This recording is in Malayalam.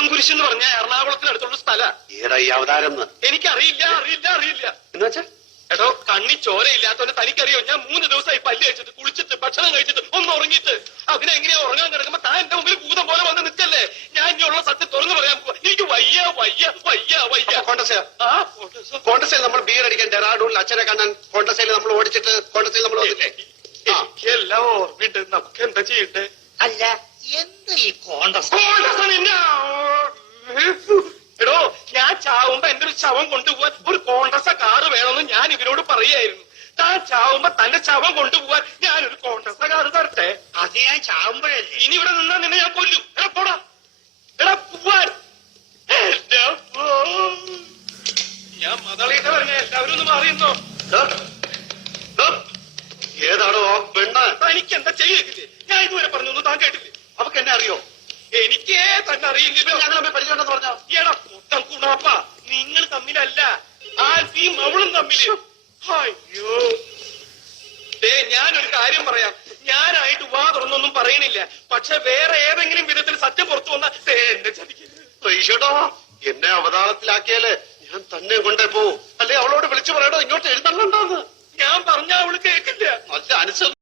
പുത്തൻകുരിശ് എന്ന് പറഞ്ഞ എറണാകുളത്തിനടുത്തുള്ള സ്ഥല. ഏതാ ഈ അവതാരം? എനിക്കറിയില്ല, അറിയില്ല, അറിയില്ല. എന്ന് വെച്ചാ എടോ, കണ്ണി ചോരയില്ലാത്തോണ്ട് തനിക്കറിയോ? ഞാൻ 3 ദിവസമായി പല്ല് കഴിച്ചിട്ട്, കുളിച്ചിട്ട്, ഭക്ഷണം കഴിച്ചിട്ട്, ഒന്ന് ഉറങ്ങിയിട്ട്. അതിനെങ്ങനെയാ ഉറങ്ങാൻ കിടക്കുമ്പോ താൻ എന്റെ മുമ്പിൽ ഭൂതം പോലെ വന്ന് നിൽക്കല്ലേ? ഞാൻ ഇനിയുള്ള സത്യം തുറന്നു പറയാൻ പോവാ. എനിക്ക് വയ്യ, വയ്യ, വയ്യ, വയ്യ. കോൺഗ്രസിൽ നമ്മൾ ബീർ അടിക്കാൻ ഡെറാഡൂണിൽ അച്ഛനെ കാണാൻ കോൺഗ്രസിൽ നമ്മൾ ഓടിച്ചിട്ട് കോൺഗ്രസിൽ നമ്മൾ വന്നില്ലേ? എനിക്കെല്ലാം ഓർമ്മയുണ്ട്. നമുക്ക് എന്താ ചെയ്യട്ടെ? അല്ല, എന്ത് ഈ കോൺഗ്രസ്? എടോ, ഞാൻ ചാവുമ്പോ എന്റെ ഒരു ശവം കൊണ്ടുപോവാൻ ഒരു കോൺഗ്രസ് കാറ് വേണമെന്ന് ഞാൻ ഇവരോട് പറയായിരുന്നു. താൻ ചാവുമ്പോ തന്റെ ശവം കൊണ്ടുപോവാൻ ഞാനൊരു കോൺഗ്രസ് കാറ് തരട്ടെ? അത് ഞാൻ ചാവുമ്പോഴല്ലേ. ഇനി ഇവിടെ നിന്നാ നിന്നെ ഞാൻ കൊല്ലും. എടാ പോടാ, എടാ പോവാൻ. ഞാൻ മതളീട്ട് പറഞ്ഞ എല്ലാവരും ഒന്ന് മാറിയെന്നോ? ഏതാണോ ആ പെണ്ണ്? തനിക്ക് എന്താ ചെയ്യില്ലേ? ഞാൻ ഇതുവരെ പറഞ്ഞൊന്നും താൻ കേട്ടില്ലേ? അവക്ക് എന്നെ അറിയോ? എനിക്കേ തന്നെ അറിയില്ലല്ലോ. ഞങ്ങൾ തമ്മിൽ പരിചയമുണ്ടെന്ന് പറഞ്ഞോ? എടാ പൊട്ടം കുണാപ്പ, നിങ്ങൾ തമ്മിലല്ല, ആൽഫിയും അവളും തമ്മില്. അയ്യോ, ഞാനൊരു കാര്യം പറയാം. ഞാനായിട്ട് വാ തുറന്നൊന്നും പറയണില്ല. പക്ഷെ വേറെ ഏതെങ്കിലും വിധത്തിൽ സത്യം പുറത്തു വന്നാൽ എന്നെ ചതിക്കരുത്. എന്നെ അവതാളത്തിലാക്കിയാല് ഞാൻ തന്നെ കൊണ്ടേ പോവും. അല്ലെ അവളോട് വിളിച്ചു പറയണോ ഇങ്ങോട്ട് എഴുന്നള്ളണ്ടെന്ന്? ഞാൻ പറഞ്ഞ അവള് കേൾക്കില്ല. നല്ല അനുസരിച്ച്